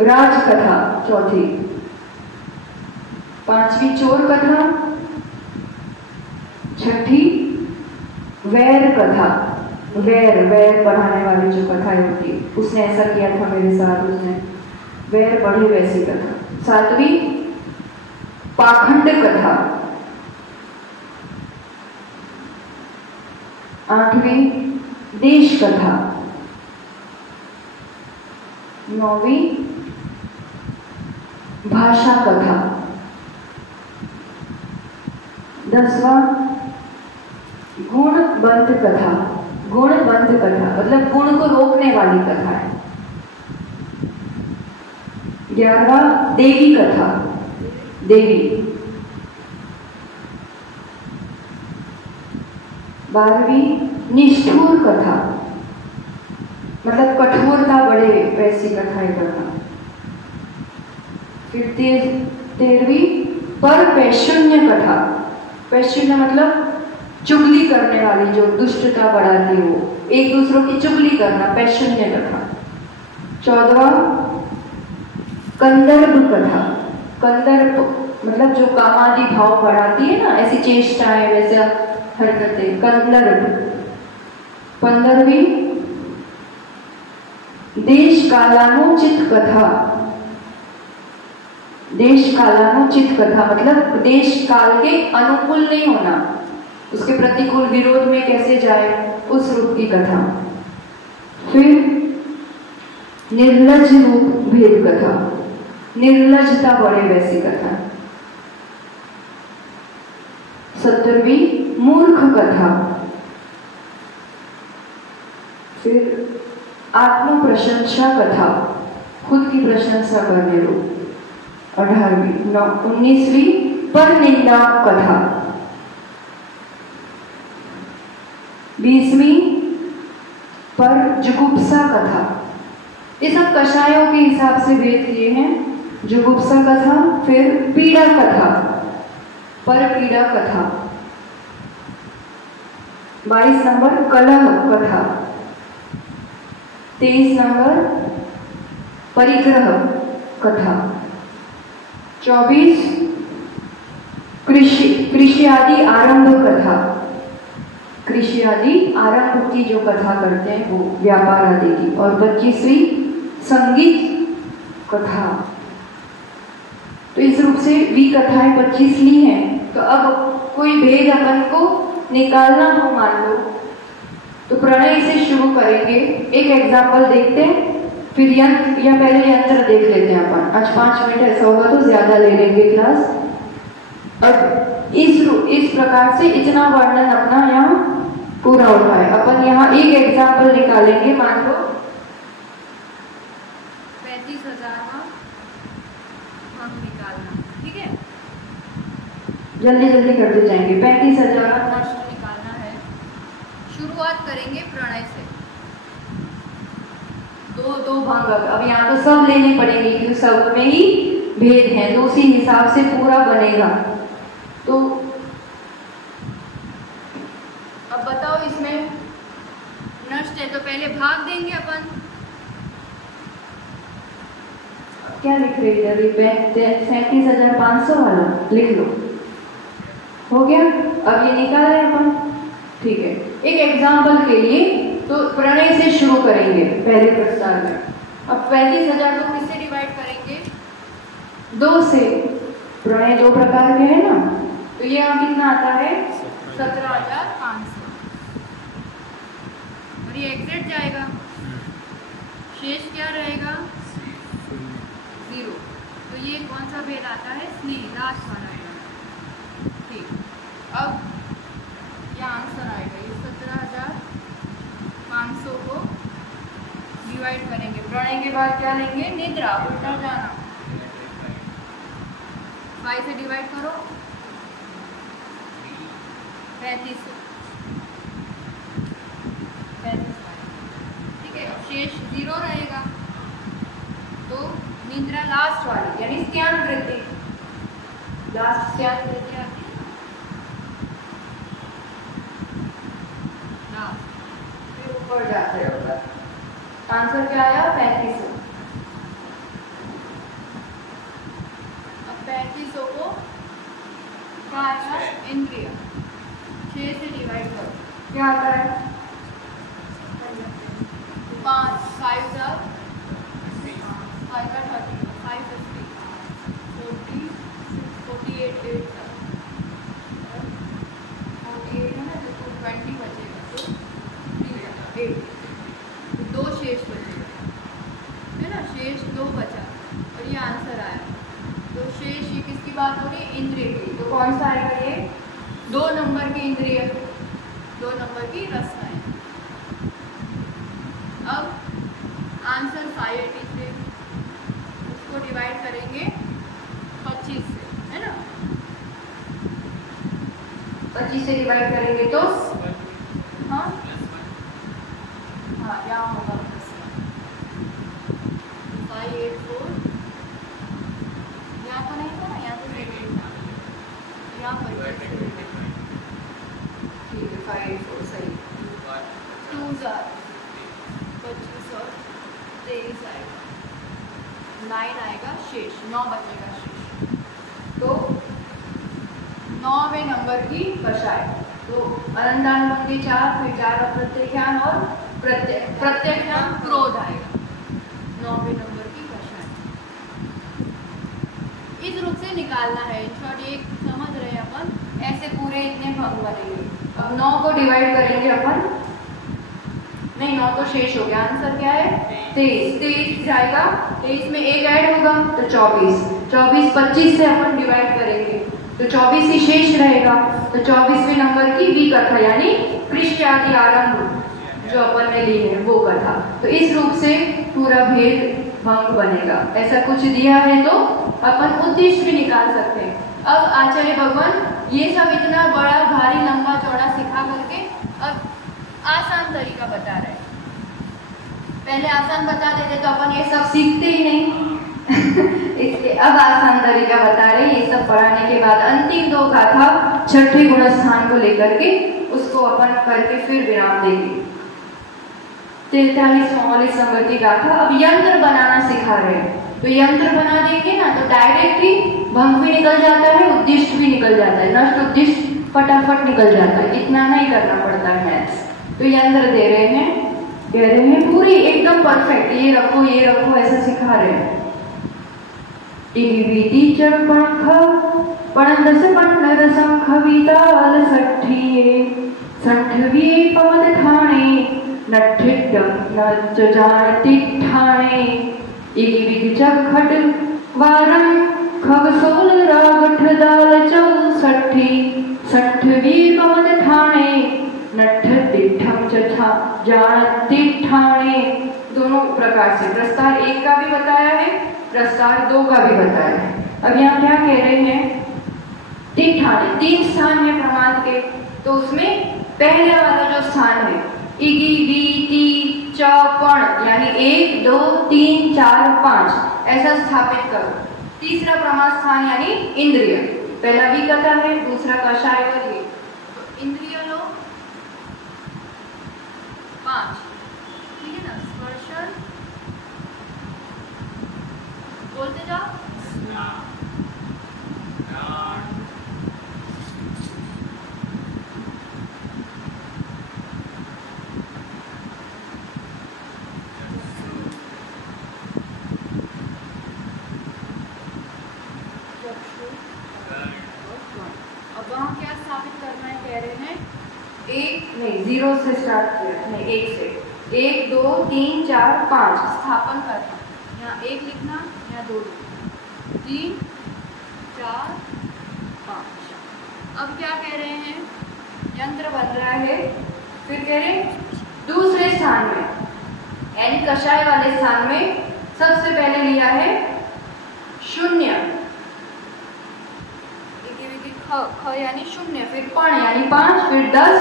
राज कथा चौथी, 5वीं चोर कथा, 6ठी वैर कथा, वैर पढ़ाने वाली जो कथा होती, उसने ऐसा किया था मेरे साथ, उसने वैर पढ़ी वैसी कथा। 7वीं पाखंड कथा, 8वीं देश कथा, 9वीं भाषा कथा, 10वां गुणबंध कथा। गुणबंध कथा मतलब गुण को रोकने वाली कथा है। 11वां देवी कथा, देवी। 12वीं निष्ठुर कथा मतलब कठोरता बढ़े वैसी कथाएं करना। फिर 13वीं पर वैशून्य कथा। वैशून्य मतलब चुगली करने वाली जो दुष्टता बढ़ाती हो, एक दूसरों की चुगली करना, पैशन्य कथा। 14वां कंदर्प कथा। कंदर्प मतलब जो कामादि भाव बढ़ाती है ना, ऐसी चेष्टाएं, वैसे हरकतें, कंदर्प। 15वीं देश कालानुचित कथा। देश कालानुचित कथा मतलब देश काल के अनुकूल नहीं होना, उसके प्रतिकूल विरोध में कैसे जाए, उस रूप की कथा। फिर निर्लज रूप भेद कथा, निर्लजता बढ़े वैसी कथा। 17वीं मूर्ख कथा। फिर आत्म प्रशंसा कथा, खुद की प्रशंसा करने लो। 18वीं 19वीं पर निंदा कथा। 20वीं पर जुगुप्सा कथा। ये सब कषायों के हिसाब से भेद किए हैं। जुगुप्सा कथा। फिर पीड़ा कथा, पर पीड़ा कथा। 22 नंबर कलह कथा। 23 नंबर परिग्रह कथा। 24 कृषि आदि आरंभ कथा। कृषि आदि आरंभ की जो कथा करते हैं वो व्यापार आदि की। और 25वीं संगीत कथा। तो इस रूप से वी कथाएं 25 ली हैं। तो अब कोई भेद अपन को निकालना हो मान लो, तो प्रणय से शुरू करेंगे। एक एग्जाम्पल देखते हैं, फिर यंत्र या पहले यंत्र देख लेते हैं अपन। आज 5 मिनट ऐसा होगा तो ज्यादा ले लेंगे क्लास। अब इस प्रकार से इतना वर्णन अपना यहाँ पूरा होता है। अपन यहाँ एक एग्जाम्पल निकालेंगे। मान लो 35,000 हम निकालना, ठीक है? जल्दी जल्दी करते जाएंगे। 35,000 नष्ट निकालना है। शुरुआत करेंगे प्रणय से। दो भाग। अब यहाँ तो सब लेने पड़ेंगे क्योंकि सब में ही भेद है, तो उसी हिसाब से पूरा बनेगा। तो अब बताओ इसमें नष्ट है तो पहले भाग देंगे अपन। क्या लिख रही है? 37,500 वाला लिख लो। हो गया? अब ये निकाल रहे अपन, ठीक है। एक एग्जाम्पल के लिए तो प्रणय से शुरू करेंगे पहले प्रस्ताव में। अब 35,000 को किससे डिवाइड करेंगे? 2 से। प्रणय 2 प्रकार के हैं ना, तो ये यहाँ कितना आता है? 17,500। और ये एग्जैक्ट जाएगा, शेष क्या रहेगा? 0। तो ये कौन सा भेद आता है? स्नेह, लास्ट वाला आएगा। ठीक, अब यह आंसर आएगा। ये 17,500 को डिवाइड करेंगे। प्रणय के बाद क्या लेंगे? निद्रा, उल्टा जाना। 5 से डिवाइड करो, 3500। ठीक है, शेष 0 रहेगा। तो निद्रा लास्ट वाली यानी स्त्यान वृद्धि, लास्ट स्त्यान वृद्धि आती है ना, फिर ऊपर जाते हैं। आंसर क्या आया? 3500। अब 3500 को क्या आएगा? इंद्रिय 6 से डिवाइड करो, क्या आता है? 5 5 are 30, 5 50, 40, 48 8 48 है ना, तो 20 बचेगा, तो 8, 2 शेष बचेगा, है ना? शेष 2 बचा और ये आंसर आया। तो शेष ये किसकी बात हो रही है? इंद्रिय की। तो कौन सा आएगा ये? 2 नंबर की इंद्रिय, 2 नंबर की रसनाएं। अब आंसर 583, उसको डिवाइड करेंगे 25 से, है ना? 25 से डिवाइड करेंगे तो हाँ हाँ यहाँ होगा 584, यहाँ तो नहीं था ना, यहाँ तो यहाँ पर 2 आर 25 और 23 आएगा, 9 आएगा शेष, 9 बचेगा शेष। तो 9वें नंबर की कषाय। तो अनंतानुबंधी 4, फिर 4 अप्रत्ययान और प्रत्ययान क्रोध आएगा। 9वें नंबर की कषाय इस रूप से निकालना है। शॉर्ट एक समझ रहे हैं अपन, ऐसे पूरे इतने भंग बनेंगे। अब 9 को डिवाइड करेंगे अपन, नहीं 9 तो शेष हो गया, आंसर क्या है 23। 23 जाएगा, 23 में 1 ऐड होगा तो 24। 24 25 से अपन डिवाइड करेंगे तो 24 ही शेष रहेगा। तो 24वें नंबर की वी कथा यानी कृष्ण आदि आरंभ जो अपन ने ली है वो कथा। तो इस रूप से पूरा भेद भंग बनेगा। ऐसा कुछ दिया है तो अपन उद्देश्य भी निकाल सकते हैं। अब आचार्य भगवान ये सब इतना बड़ा भारी लंबा चौड़ा सिखा करके अब आसान तरीका बता रहे हैं। पहले आसान बता देते तो अपन ये सब सीखते ही नहीं इसलिए अब आसान तरीका बता रहे। ये सब पढ़ाने के बाद अंतिम 2 गाथा छठे गुण स्थान को लेकर के उसको अपन करके फिर विराम देंगे। 43 नंबर की गाथा अब यंत्र बनाना सिखा रहे हैं। तो यंत्र बना देंगे ना तो डायरेक्टली भंग भी निकल जाता है, उद्दिष्ट भी निकल जाता है, नष्ट उद्दिष्ट फटाफट निकल जाता है, इतना नहीं करना पड़ता है मैथ्स। तो यंत्र दे रहे हैं, कह रहे हैं पूरी एकदम परफेक्ट, ये रखो ऐसा सिखा रहे हैं। पणदस पंडर संखविताल सठिये संठविये पमद ठाणे नठिड्डम न जाणति ठाणे इगिविग चखट वारम खगसोल रागठ दाल चौसठी संठविये पमद ठाणे नठिड्डम चछा जाणति ठाणे। दोनों प्रकार से प्रस्तार 1 का भी बताया है, प्रस्तार 2 का भी बताया है। अब यहाँ क्या कह रहे हैं, तिठाने 3 स्थान है प्रमाण के। तो उसमें पहले वाला जो स्थान है इगी वी ती च पण यानी 1 2 3 4 5 ऐसा स्थापित करो। तीसरा प्रमाण स्थान यानी इंद्रिय, पहला वी कथा है, दूसरा कषाय और ये। तो इंद्रिय लो 5, ठीक है ना। स्पर्शन बोलते जाओ, अब वहाँ क्या स्थापित करना है कह रहे हैं, 1 नहीं 0 से स्टार्ट किया, नहीं 1 से 1 2 3 4 5 स्थापन करना। यहाँ 1 लिखना, यहाँ 2 लिखना, 3 4 5। अब क्या कह रहे हैं, यंत्र बन रहा है। फिर कह रहे दूसरे स्थान में यानी कषाय वाले स्थान में सबसे पहले लिया है 0 ख यानी 0, फिर पण यानी 5, फिर 10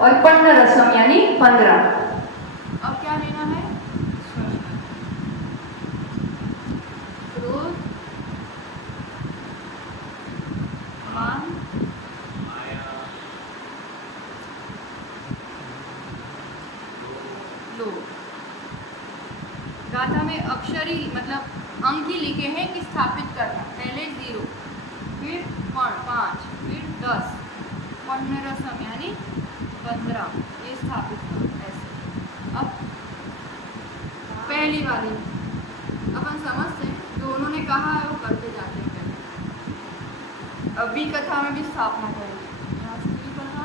और पन्न रसम यानी 15। अब क्या लेना है, क्रोध मान लोभ। गाथा में अक्षरी मतलब अंक ही लिखे हैं कि स्थापित करना। पहले 0, फिर 5, फिर 10, पन्नरसम यानी 15, ये स्थापित करो ऐसे। अब पहली वाली अपन समझते हैं, जो उन्होंने कहा है वो करते जाते हैं पहले। अब भी कथा में भी स्थापना करेंगे। यहाँ स्त्री कथा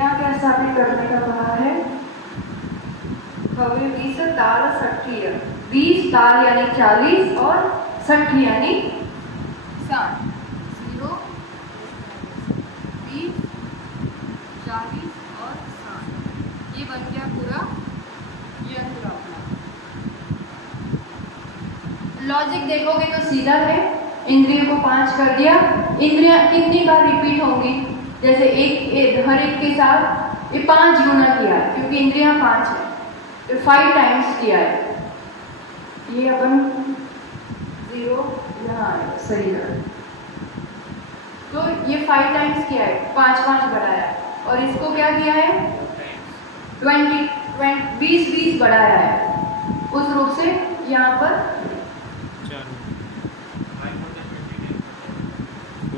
क्या स्थापित करने का कहा है, 20 ताल 60, 20 ताल यानी 40 और 60 यानी 60। 0 20 40 और 60, ये बन गया पूरा यंत्र अपना। लॉजिक देखोगे तो सीधा है, इंद्रियों को 5 कर दिया। इंद्रियां कितनी बार रिपीट होंगी, जैसे हर एक के साथ ये 5 गुना किया क्योंकि इंद्रियां 5 है। तो 5 टाइम्स किया है, ये अपन 0 यहाँ आया, सही है। तो ये 5 टाइम्स किया है, 5 बढ़ाया, और इसको क्या किया है 20 बढ़ाया है, उस रूप से यहाँ पर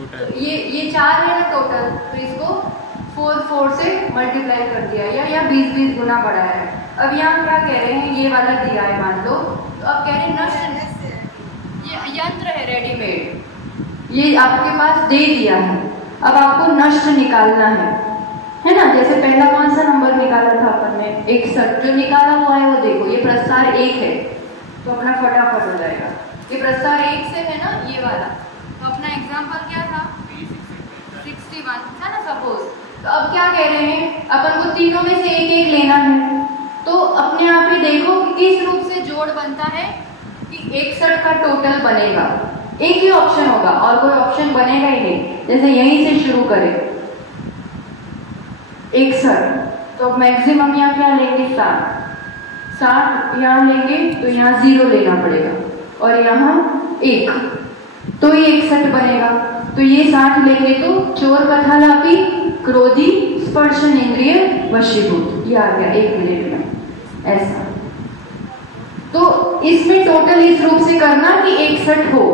तो ये 4 है ना टोटल, तो इसको 4 से मल्टीप्लाई कर दिया या 20 गुना बढ़ाया है। अब यहाँ क्या कह रहे हैं, ये वाला दिया है मान लो, तो अब कह रहे हैं नष्ट, ये यंत्र है रेडीमेड, ये आपके पास दे दिया है, अब आपको नष्ट निकालना है ना। जैसे पहला कौन सा नंबर निकाला था अपन ने, 61, जो निकाला हुआ है वो देखो, ये प्रस्तार 1 है, तो अपना फटाफट हो जाएगा। ये प्रस्तार 1 से है ना ये वाला, तो अपना एग्जाम्पल क्या था 61 था ना सपोज। तो अब क्या कह रहे हैं, अपन को तीनों में से एक लेना है, तो अपने आप ही देखो कि किस रूप से जोड़ बनता है कि 61 का टोटल बनेगा। एक ही ऑप्शन होगा और कोई ऑप्शन बनेगा ही नहीं। जैसे यहीं से शुरू करें 61, तो मैक्सिमम यहाँ क्या लेंगे 7 यहाँ लेंगे, तो यहाँ 0 लेना पड़ेगा और यहाँ 1, तो ये 61 बनेगा। तो ये 60 लेंगे तो चोर कथा लापी क्रोधी स्पर्शन इंद्रिय वशीभूत, ये आ गया 1 मिनट में ऐसा। तो इसमें टोटल इस रूप से करना कि 61 हो,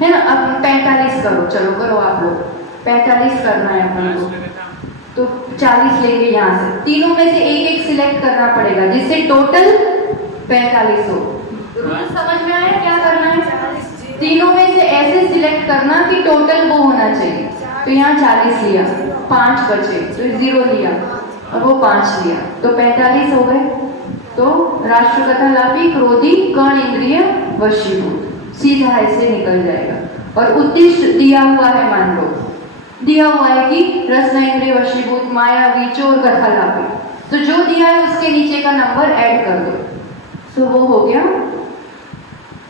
है ना। अब 45 करो, चलो करो आप लोग, 45 करना है अपन को, तो 40 लेंगे यहाँ से, तीनों में से एक सिलेक्ट करना पड़ेगा जिससे टोटल 45 हो। रूल समझ में आया क्या करना है, तीनों में से ऐसे सिलेक्ट करना कि टोटल वो होना चाहिए। तो यहाँ 40 लिया, 5 बचे, तो 0 लिया और वो 5 लिया, तो 45 हो गए। तो राष्ट्रकथा लापी क्रोधी कर्ण इंद्रिय वशीभूत, सीधा ऐसे निकल जाएगा। और उद्देश्य दिया हुआ है, मान लो दिया हुआ है कि रसना इंद्रिय वशीभूत मायावी चोर कथा लापी, तो जो दिया है उसके नीचे का नंबर ऐड कर दो, तो वो हो गया,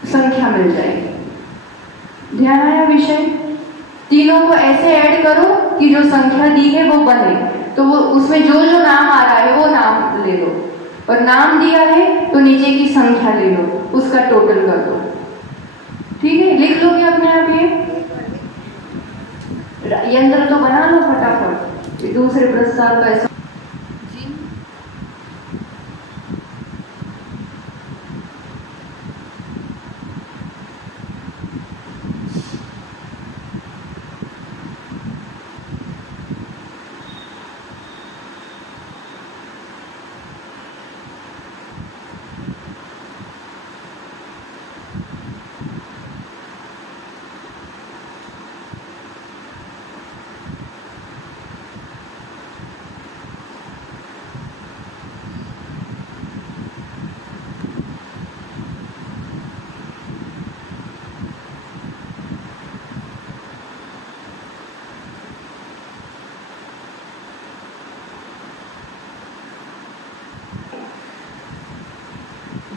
संख्या मिल जाएगी। ध्यान आया विषय, तीनों को ऐसे ऐड करो कि जो संख्या दी है वो बने, तो वो उसमें जो जो नाम आ रहा है वो नाम ले लो, और नाम दिया है तो नीचे की संख्या ले लो, उसका टोटल कर दो। ठीक है, लिख लोगे अपने आप ये यंत्र तो बना लो फटाफट, दूसरे प्रस्ताव का ऐसा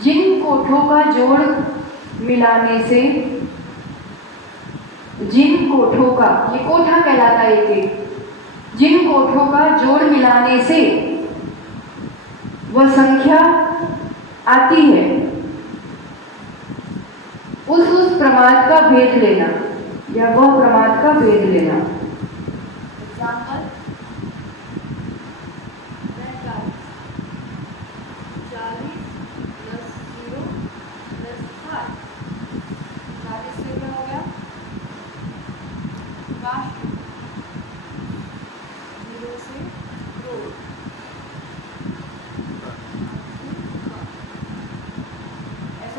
जिन कोठों का जोड़ मिलाने से, जिन कोठों का, ये कोठा कहलाता है एक, जिन कोठों का जोड़ मिलाने से वह संख्या आती है, उस प्रमाद का भेद लेना, या वह प्रमाद का भेद लेना। एग्जाम्पल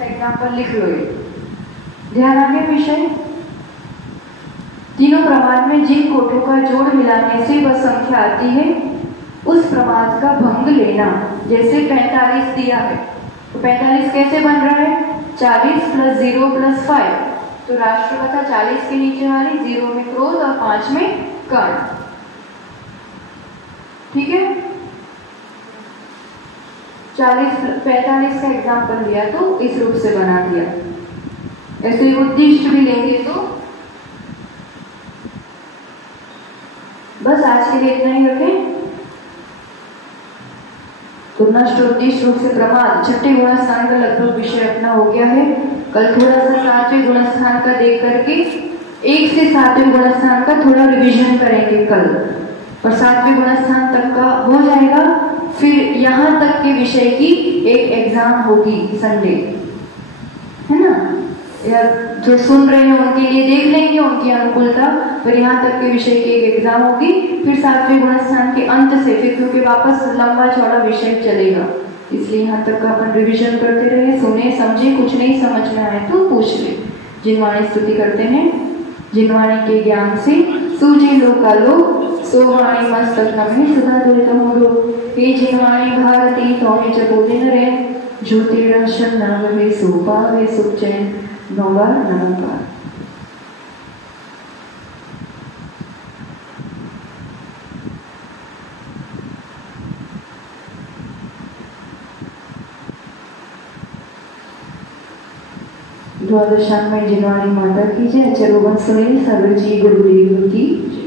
40 एग्जाम्पल लिख लो। ध्यान आगे विषय, तीनों प्रमाद में जिन कोठों का जोड़ मिलाने से वह संख्या आती है, उस प्रमाद का भंग लेना। जैसे 45 दिया है, तो 45 कैसे बन रहा है, 40 + 0 + 5, तो राष्ट्रकथा 40 के नीचे वाली, 0 में क्रोध और 5 में कर्ण। ठीक है, 45 का एग्जाम्पल लिया तो इस रूप से बना दिया। ऐसे उद्दिष्ट भी लेंगे तो बस आज के लिए इतना ही रखें। तो नष्ट उद्देश्य रूप से प्रमाद छठे गुणस्थान का लगभग विषय अपना हो गया है। कल थोड़ा सा सातवें गुणस्थान का देख करके 1 से 7वें गुणस्थान का थोड़ा रिवीजन करेंगे कल, और 7वें गुणस्थान तक का हो जाएगा। फिर यहाँ तक के विषय की एक एग्जाम होगी संडे, है ना, या जो सुन रहे हैं उनके लिए देख लेंगे उनकी अनुकूलता। फिर यहाँ तक के विषय की एक एग्जाम होगी, फिर 7वें गुणस्थान के अंत से फिर क्योंकि वापस लंबा चौड़ा विषय चलेगा, इसलिए यहाँ तक का अपन रिवीजन करते रहे, सुने समझे, कुछ नहीं समझ में आए तो पूछ ले। जिनवाणी स्तुति करते हैं, जिनवाणी के ज्ञान से सूझे लोकालोक, सो वाणी मस्तक नमे सदा दुरित मोरो। हे जिनवाणी भारती तौमे जपोदिन रे, जो तेरा शरण वे सो पावे सुख चैन। 9 बार नमोकार। द्वादशांग में जिनवाणी माता की जय। चलो बंस में सर्वजी गुरुदेव की जय।